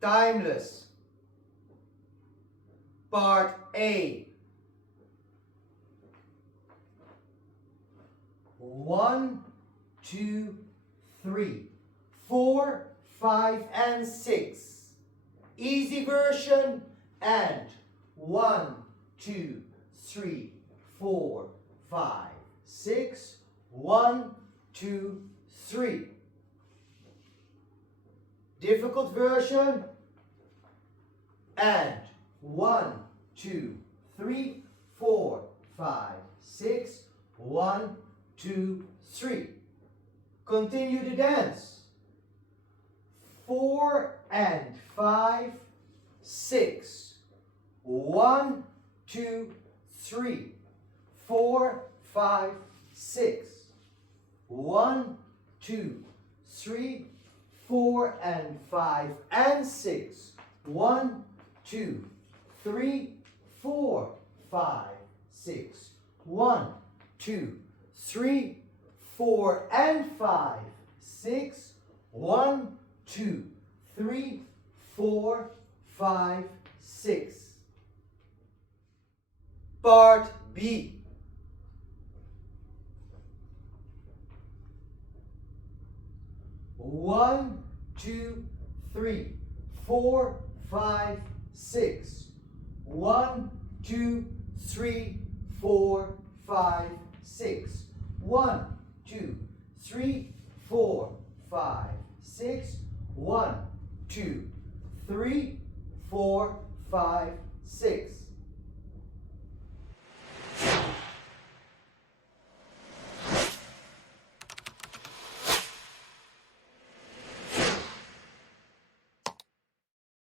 Timeless. Part A. 1, 2, 3, 4, 5, and 6. Easy version and 1, 2, 3, 4, 5, 6. 1, 2, 3. Difficult version and 1, 2, 3, 4, 5, 6. 1, 2, 3. Continue the dance. 4 and 5, 6. 1, 2, 3, 4, 5, 6. 1, 2, 3, 4 and 5 and 6. 1, 2, 3, 4, 5, 6. 1, 2, 3, 4 and 5, 6. 1, 2, 3, 4, 5, 6. Part B. 1, 2, 3, 4, 5, 6. 1, 2, 3, 4, 5, 6. 1, 2, 3, 4, 5, 6. 1, 2, 3, 4, 5, 6.